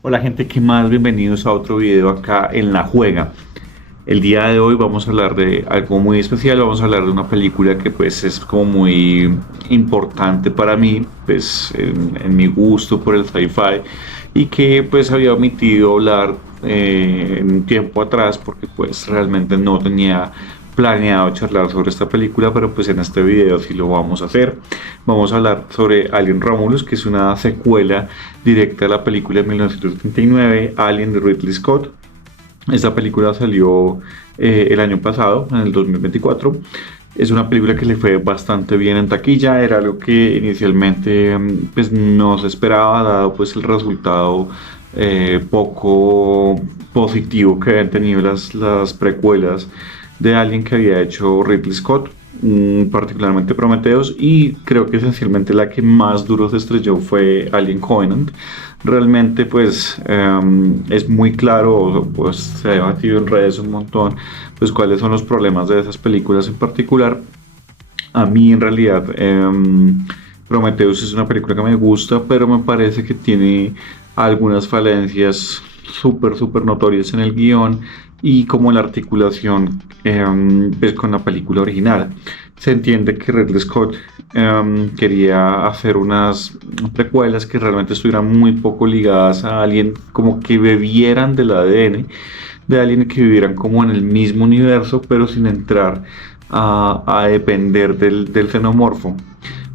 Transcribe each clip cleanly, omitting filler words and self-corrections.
Hola gente, ¿qué más? Bienvenidos a otro video acá en La Juega. El día de hoy vamos a hablar de algo muy especial, vamos a hablar de una película que pues es como muy importante para mí, pues en mi gusto por el sci-fi y que pues había omitido hablar en un tiempo atrás porque pues realmente no tenía planeado charlar sobre esta película, pero pues en este video sí lo vamos a hacer. Vamos a hablar sobre Alien Romulus, que es una secuela directa a la película de 1979, Alien de Ridley Scott. Esta película salió el año pasado, en el 2024. Es una película que le fue bastante bien en taquilla, era algo que inicialmente pues no se esperaba, dado pues el resultado poco positivo que habían tenido las precuelas de Alien que había hecho Ridley Scott, particularmente Prometheus, y creo que esencialmente la que más duro se estrelló fue Alien Covenant. Realmente pues es muy claro, pues se ha debatido en redes un montón, pues cuáles son los problemas de esas películas en particular. A mí en realidad Prometheus es una película que me gusta, pero me parece que tiene algunas falencias súper notorias en el guión y como la articulación pues con la película original. Se entiende que Ridley Scott quería hacer unas precuelas que realmente estuvieran muy poco ligadas a Alien, como que bebieran del ADN de Alien, que vivieran como en el mismo universo, pero sin entrar a depender del xenomorfo.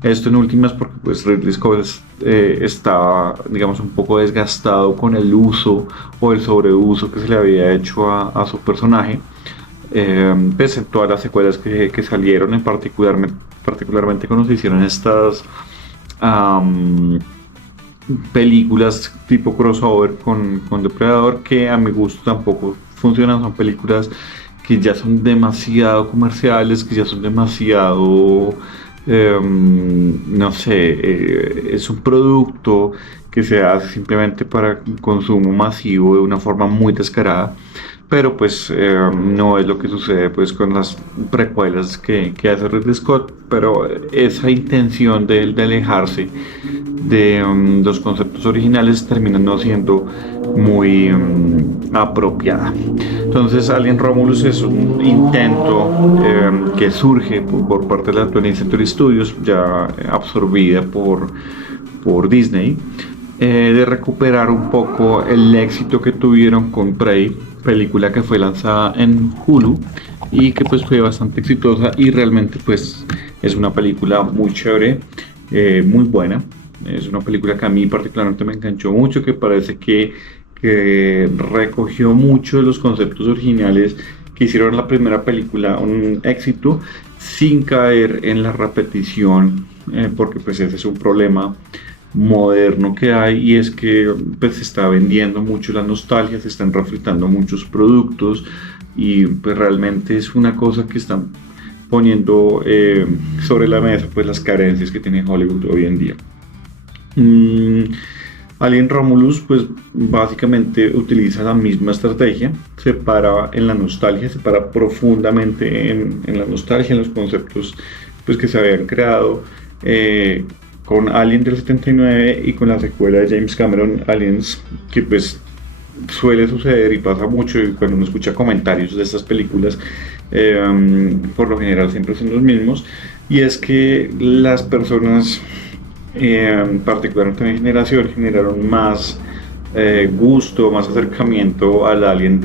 Esto en últimas porque pues Ridley Scott estaba, digamos, un poco desgastado con el uso o el sobreuso que se le había hecho a su personaje. Pues en todas las secuelas que salieron, particularmente cuando se hicieron estas um, películas tipo crossover con Depredador, que a mi gusto tampoco funcionan, son películas que ya son demasiado comerciales, que ya son demasiado, no sé, es un producto que se hace simplemente para consumo masivo de una forma muy descarada, pero pues no es lo que sucede pues con las precuelas que hace Ridley Scott, pero esa intención de alejarse de los conceptos originales termina no siendo muy apropiada. Entonces Alien Romulus es un intento que surge por parte de la 20th Century Studios, ya absorbida por Disney, de recuperar un poco el éxito que tuvieron con Prey, película que fue lanzada en Hulu y que pues fue bastante exitosa y realmente pues es una película muy chévere, muy buena. Es una película que a mí particularmente me enganchó mucho, que parece que recogió mucho de los conceptos originales que hicieron la primera película un éxito, sin caer en la repetición, porque pues ese es un problema moderno que hay, y es que pues se está vendiendo mucho la nostalgia, se están refritando muchos productos y pues realmente es una cosa que están poniendo sobre la mesa pues las carencias que tiene Hollywood hoy en día. Mm, Alien Romulus pues básicamente utiliza la misma estrategia, se para en la nostalgia, se para profundamente en la nostalgia, en los conceptos pues que se habían creado con Alien del 79 y con la secuela de James Cameron, Aliens, que pues suele suceder y pasa mucho, y cuando uno escucha comentarios de estas películas, por lo general siempre son los mismos, y es que las personas, particularmente mi generación, generaron más gusto, más acercamiento al Alien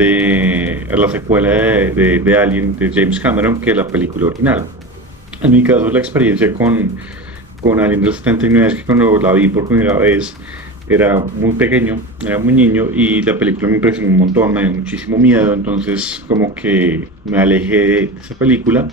a la secuela de Alien de James Cameron que la película original. En mi caso, la experiencia con Alien del 79 es que cuando la vi por primera vez era muy pequeño, era muy niño, y la película me impresionó un montón, me dio muchísimo miedo, entonces como que me alejé de esa película.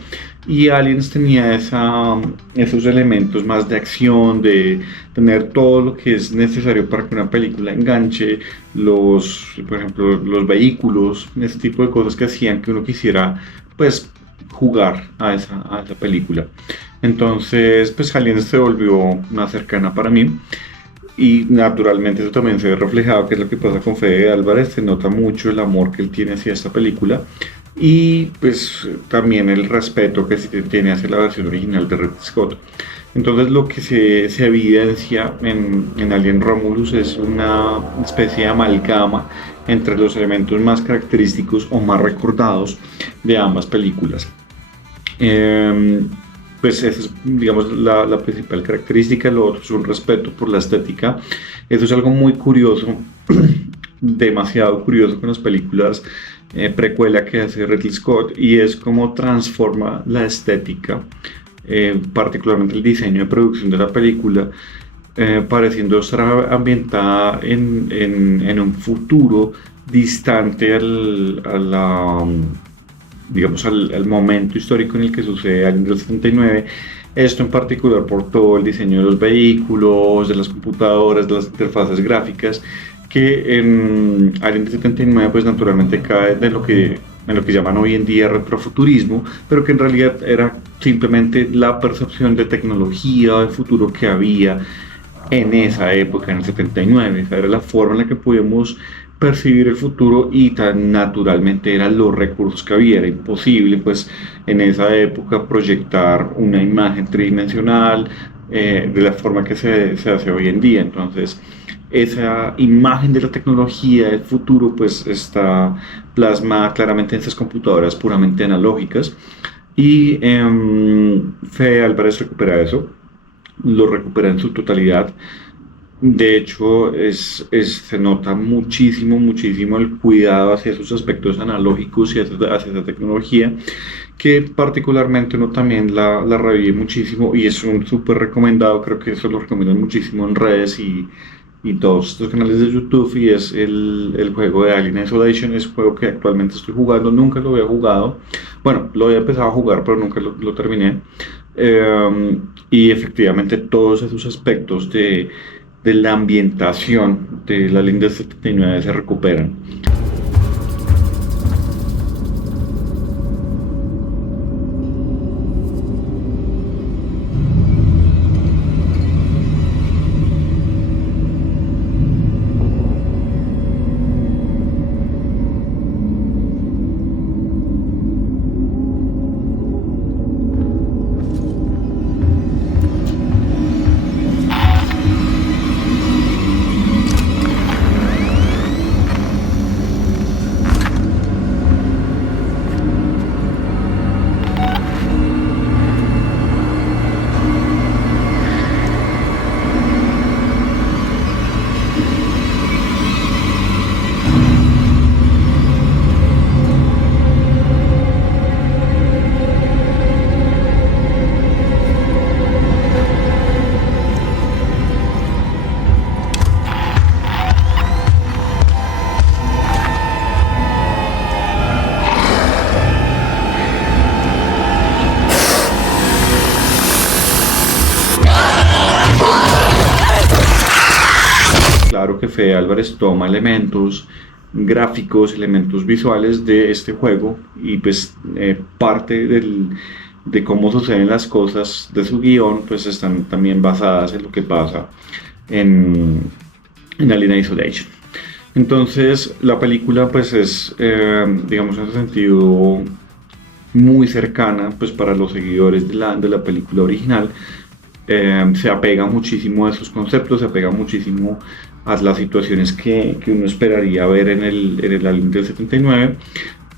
Y Aliens tenía esos elementos más de acción, de tener todo lo que es necesario para que una película enganche, por ejemplo, los vehículos, ese tipo de cosas que hacían que uno quisiera pues jugar a esa película. Entonces, pues Aliens se volvió más cercana para mí. Y naturalmente eso también se ve reflejado, que es lo que pasa con Fede Álvarez, se nota mucho el amor que él tiene hacia esta película y pues también el respeto que se tiene hacia la versión original de Ridley Scott. Entonces lo que se evidencia en Alien Romulus es una especie de amalgama entre los elementos más característicos o más recordados de ambas películas. Eh, pues esa es, digamos, la principal característica. Lo otro es un respeto por la estética. Eso es algo muy curioso, demasiado curioso con las películas precuela que hace Ridley Scott, y es cómo transforma la estética, particularmente el diseño de producción de la película, pareciendo estar ambientada en un futuro distante digamos, al momento histórico en el que sucede Alien del 79. Esto en particular por todo el diseño de los vehículos, de las computadoras, de las interfaces gráficas, que en Alien del 79 pues naturalmente cae en lo que llaman hoy en día retrofuturismo, pero que en realidad era simplemente la percepción de tecnología de futuro que había en esa época, en el 79. Esa era la forma en la que podíamos percibir el futuro, y tan naturalmente eran los recursos que había. Era imposible pues en esa época proyectar una imagen tridimensional de la forma que se hace hoy en día. Entonces esa imagen de la tecnología del futuro pues está plasmada claramente en estas computadoras puramente analógicas, y Fede Álvarez recupera eso, lo recupera en su totalidad. De hecho, se nota muchísimo, muchísimo el cuidado hacia esos aspectos analógicos y hacia esa tecnología, que particularmente uno también la revive muchísimo, y es un súper recomendado. Creo que eso lo recomiendan muchísimo en redes y todos estos canales de YouTube, y es el juego de Alien Isolation. Es un juego que actualmente estoy jugando, nunca lo había jugado. Bueno, lo había empezado a jugar, pero nunca lo terminé. Y efectivamente todos esos aspectos de la ambientación de la Alien del 79 se recuperan. Claro que Fede Álvarez toma elementos gráficos, elementos visuales de este juego, y pues parte de cómo suceden las cosas de su guión pues están también basadas en lo que pasa en, en Alien Isolation. Entonces la película pues es, digamos, en ese sentido muy cercana pues para los seguidores de la película original. Se apega muchísimo a esos conceptos, se apega muchísimo a las situaciones que uno esperaría ver en el Alien del 79,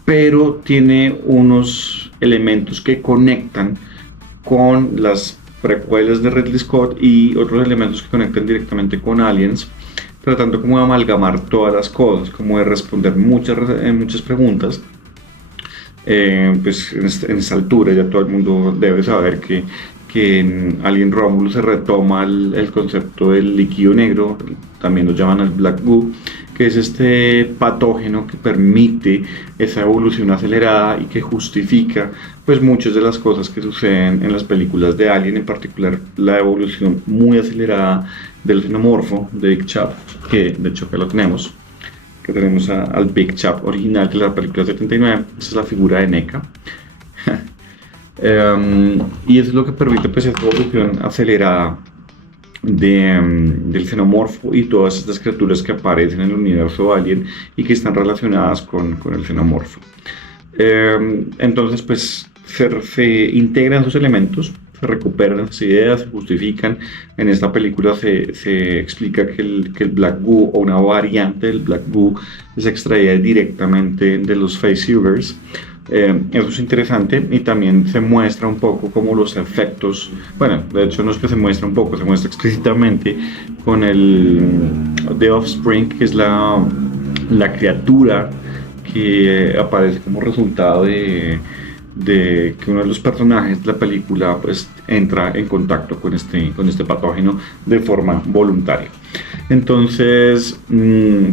pero tiene unos elementos que conectan con las precuelas de Ridley Scott y otros elementos que conectan directamente con Aliens, tratando como de amalgamar todas las cosas, como de responder muchas preguntas. Pues en esta altura ya todo el mundo debe saber que en Alien Romulus se retoma el concepto del líquido negro, también lo llaman el Black Goo, que es este patógeno que permite esa evolución acelerada y que justifica pues muchas de las cosas que suceden en las películas de Alien, en particular la evolución muy acelerada del xenomorfo de Big Chap, que de hecho acá lo tenemos, que tenemos al Big Chap original de la película 79. Esa es la figura de NECA. Y eso es lo que permite pues esta evolución acelerada del xenomorfo y todas estas criaturas que aparecen en el universo Alien y que están relacionadas con el xenomorfo. Entonces pues se integran esos elementos, se recuperan esas ideas, se justifican. En esta película se explica que el Black Goo o una variante del Black Goo se extraía directamente de los facehugers. Eso es interesante y también se muestra un poco como los efectos, bueno, de hecho no es que se muestra un poco, se muestra explícitamente con el The Offspring, que es la criatura que aparece como resultado de que uno de los personajes de la película pues entra en contacto con este patógeno de forma voluntaria. Entonces,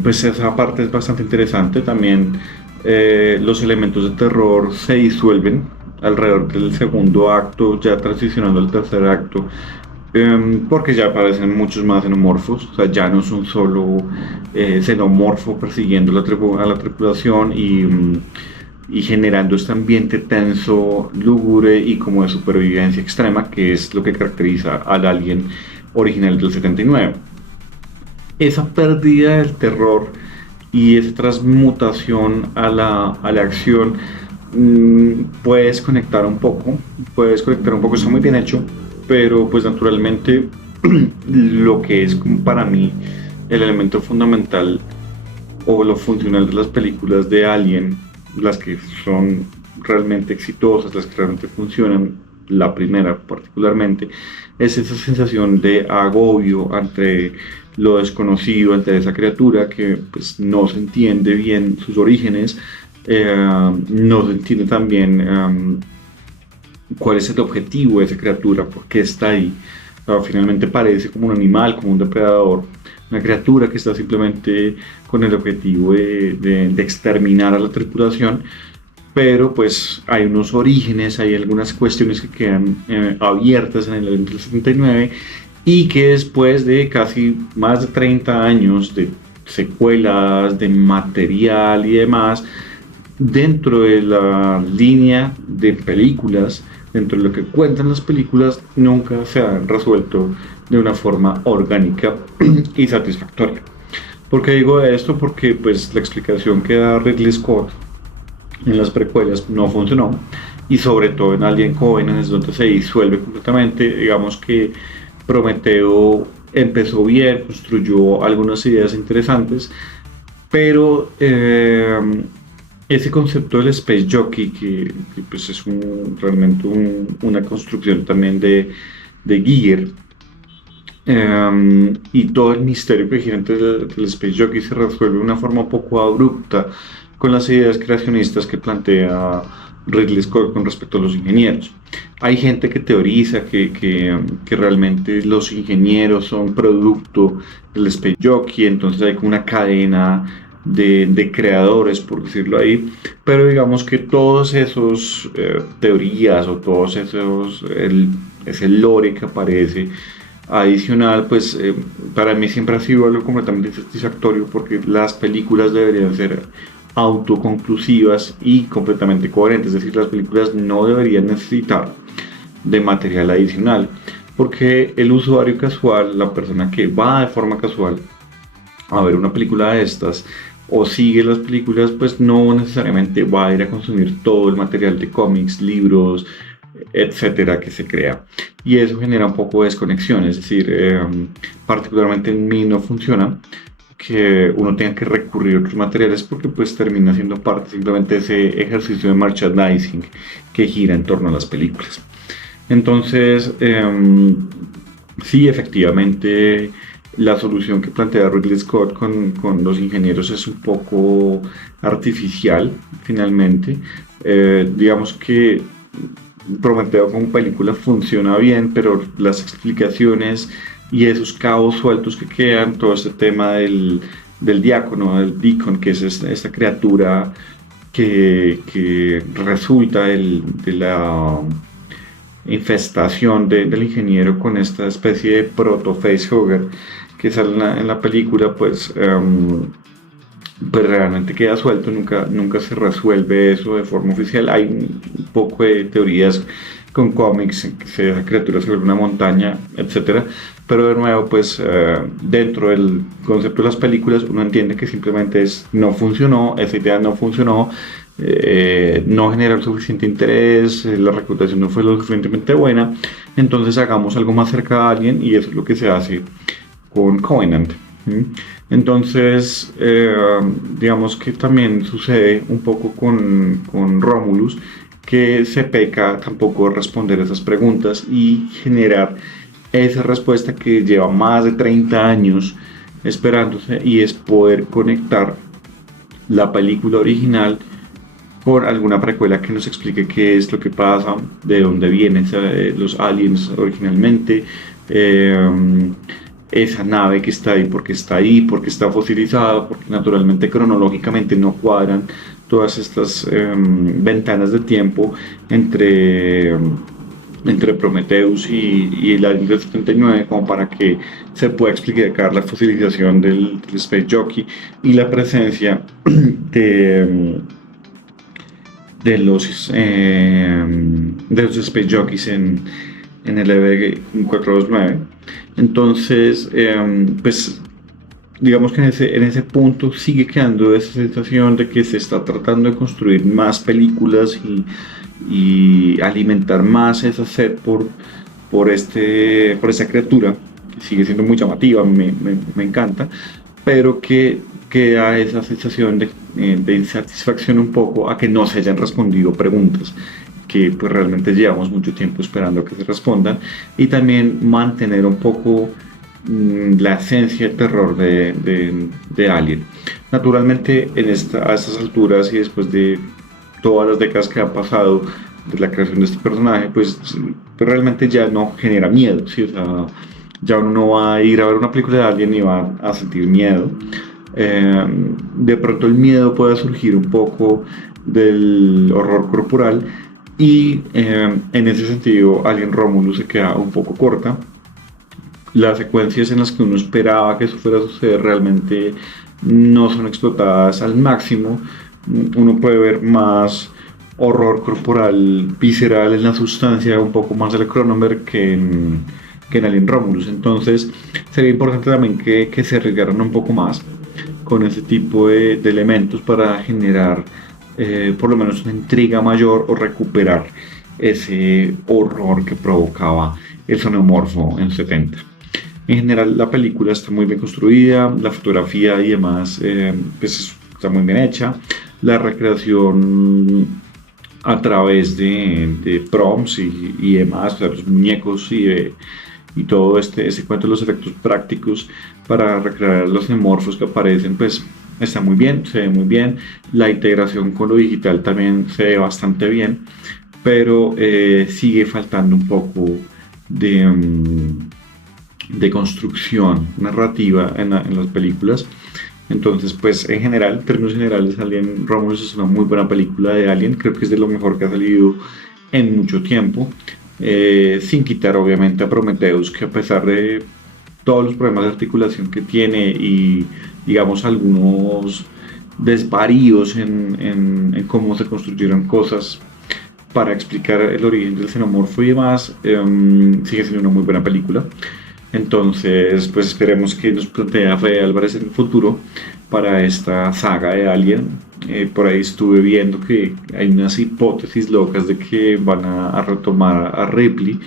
pues esa parte es bastante interesante. También los elementos de terror se disuelven alrededor del segundo acto, ya transicionando al tercer acto, porque ya aparecen muchos más xenomorfos, o sea, ya no son solo xenomorfo persiguiendo a la tripulación y generando este ambiente tenso, lúgubre y como de supervivencia extrema, que es lo que caracteriza al Alien original del 79. Esa pérdida del terror y esa transmutación a la acción, puedes conectar un poco, está muy bien hecho, pero pues naturalmente lo que es como para mí el elemento fundamental o lo funcional de las películas de Alien, las que son realmente exitosas, las que realmente funcionan, la primera particularmente, es esa sensación de agobio ante lo desconocido, ante esa criatura que pues no se entiende bien sus orígenes, no se entiende también cuál es el objetivo de esa criatura, por qué está ahí. Finalmente parece como un animal, como un depredador, una criatura que está simplemente con el objetivo de exterminar a la tripulación, pero pues hay unos orígenes, hay algunas cuestiones que quedan abiertas en el evento del 79 y que después de casi más de 30 años de secuelas, de material y demás, dentro de la línea de películas, dentro de lo que cuentan las películas, nunca se han resuelto de una forma orgánica y satisfactoria. ¿Por qué digo esto? Porque pues la explicación que da Ridley Scott en las precuelas no funcionó, y sobre todo en Alien Covenant es donde se disuelve completamente. Digamos que Prometeo empezó bien, construyó algunas ideas interesantes, pero ese concepto del Space Jockey, que pues es realmente una construcción también de Giger, y todo el misterio que gira entre el Space Jockey se resuelve de una forma un poco abrupta con las ideas creacionistas que plantea Ridley Scott con respecto a los ingenieros. Hay gente que teoriza que realmente los ingenieros son producto del Space Jockey, entonces hay como una cadena de creadores, por decirlo ahí, pero digamos que todos esos teorías o todos ese lore que aparece adicional, pues para mí siempre ha sido algo completamente satisfactorio, porque las películas deberían ser autoconclusivas y completamente coherentes, es decir, las películas no deberían necesitar de material adicional, porque el usuario casual, la persona que va de forma casual a ver una película de estas o sigue las películas, pues no necesariamente va a ir a consumir todo el material de cómics, libros, etcétera, que se crea, y eso genera un poco de desconexión. Es decir, particularmente en mí no funciona que uno tenga que recurrir a otros materiales, porque pues termina siendo parte simplemente de ese ejercicio de merchandising que gira en torno a las películas. Entonces, sí, efectivamente, la solución que plantea Ridley Scott con los ingenieros es un poco artificial, finalmente. Digamos que Prometeo como película funciona bien, pero las explicaciones y esos cabos sueltos que quedan, todo este tema del diácono, del deacon, que es esta criatura que resulta de la infestación del ingeniero con esta especie de proto-facehugger que sale en la película, pues realmente queda suelto, nunca se resuelve eso de forma oficial. Hay un poco de teorías con cómics en que esa criatura se vuelve una montaña, etcétera, pero de nuevo, pues dentro del concepto de las películas uno entiende que simplemente no funcionó, esa idea no funcionó, no genera el suficiente interés, la reclutación no fue lo suficientemente buena, entonces hagamos algo más cerca de alguien y eso es lo que se hace con Covenant. ¿Sí? Entonces, digamos que también sucede un poco con Romulus, que se peca tampoco de responder esas preguntas y generar esa respuesta que lleva más de 30 años esperándose y es poder conectar la película original con alguna precuela que nos explique qué es lo que pasa, de dónde vienen los aliens originalmente, eh, esa nave que está ahí, porque está fosilizada, porque naturalmente cronológicamente no cuadran todas estas ventanas de tiempo entre, entre Prometheus y el Alien del 79, como para que se pueda explicar la fosilización del Space Jockey y la presencia de de los Space Jockeys en el EV429. Entonces, pues digamos que en ese punto sigue quedando esa sensación de que se está tratando de construir más películas y alimentar más esa sed por esta criatura, que sigue siendo muy llamativa, me encanta, pero que queda esa sensación de insatisfacción un poco a que no se hayan respondido preguntas que pues realmente llevamos mucho tiempo esperando que se respondan y también mantener un poco la esencia del terror de Alien. Naturalmente a estas alturas y después de todas las décadas que han pasado de la creación de este personaje, pues realmente ya no genera miedo, ¿sí? O sea, ya uno no va a ir a ver una película de Alien y va a sentir miedo. De pronto el miedo puede surgir un poco del horror corporal y en ese sentido Alien Romulus se queda un poco corta. Las secuencias en las que uno esperaba que eso fuera a suceder realmente no son explotadas al máximo. Uno puede ver más horror corporal visceral en la sustancia, un poco más del Cronenberg que en Alien Romulus. Entonces sería importante también que se arriesgaran un poco más con ese tipo de elementos para generar por lo menos una intriga mayor o recuperar ese horror que provocaba el xenomorfo en 70. En general la película está muy bien construida, la fotografía y demás pues está muy bien hecha, la recreación a través de prompts y demás, o sea, los muñecos y todo ese cuento de los efectos prácticos para recrear los xenomorfos que aparecen, pues está muy bien, se ve muy bien. La integración con lo digital también se ve bastante bien, pero sigue faltando un poco de, de construcción narrativa en las películas. Entonces, pues en general, en términos generales, Alien Romulus es una muy buena película de Alien, creo que es de lo mejor que ha salido en mucho tiempo. Sin quitar obviamente a Prometheus, que a pesar de todos los problemas de articulación que tiene y digamos algunos desvaríos en cómo se construyeron cosas para explicar el origen del xenomorfo y demás, sigue siendo una muy buena película. Entonces, pues esperemos que nos plantea Fede Álvarez en el futuro para esta saga de Alien. Por ahí estuve viendo que hay unas hipótesis locas de que van a retomar a Ripley.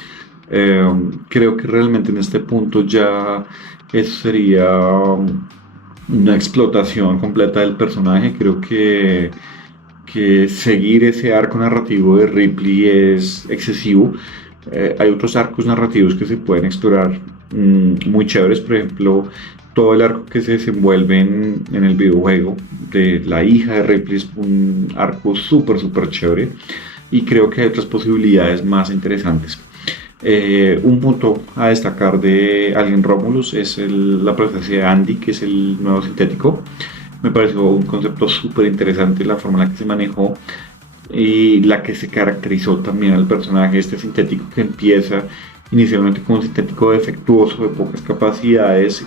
Creo que realmente en este punto ya eso sería una explotación completa del personaje. Creo que seguir ese arco narrativo de Ripley es excesivo. Hay otros arcos narrativos que se pueden explorar muy chéveres, por ejemplo, todo el arco que se desenvuelve en el videojuego de la hija de Ripley es un arco súper chévere y creo que hay otras posibilidades más interesantes. Un punto a destacar de Alien Romulus es la presencia de Andy, que es el nuevo sintético. Me pareció un concepto súper interesante la forma en la que se manejó y la que se caracterizó también al personaje, este sintético que empieza inicialmente como un sintético defectuoso de pocas capacidades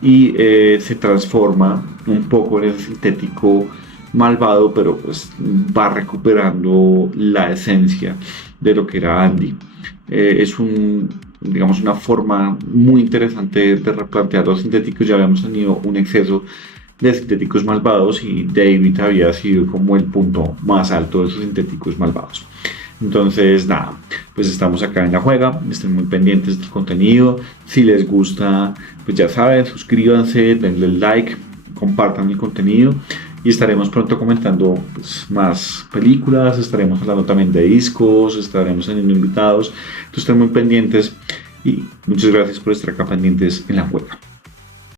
y se transforma un poco en ese sintético malvado, pero pues va recuperando la esencia de lo que era Andy. Es digamos, una forma muy interesante de replantear los sintéticos. Ya habíamos tenido un exceso de Sintéticos Malvados y David había sido como el punto más alto de esos Sintéticos Malvados. Entonces, nada, pues estamos acá en La Juega, estén muy pendientes del contenido. Si les gusta, pues ya saben, suscríbanse, denle like, compartan el contenido y estaremos pronto comentando pues, más películas, estaremos hablando también de discos, estaremos teniendo invitados. Entonces, estén muy pendientes y muchas gracias por estar acá pendientes en La Juega.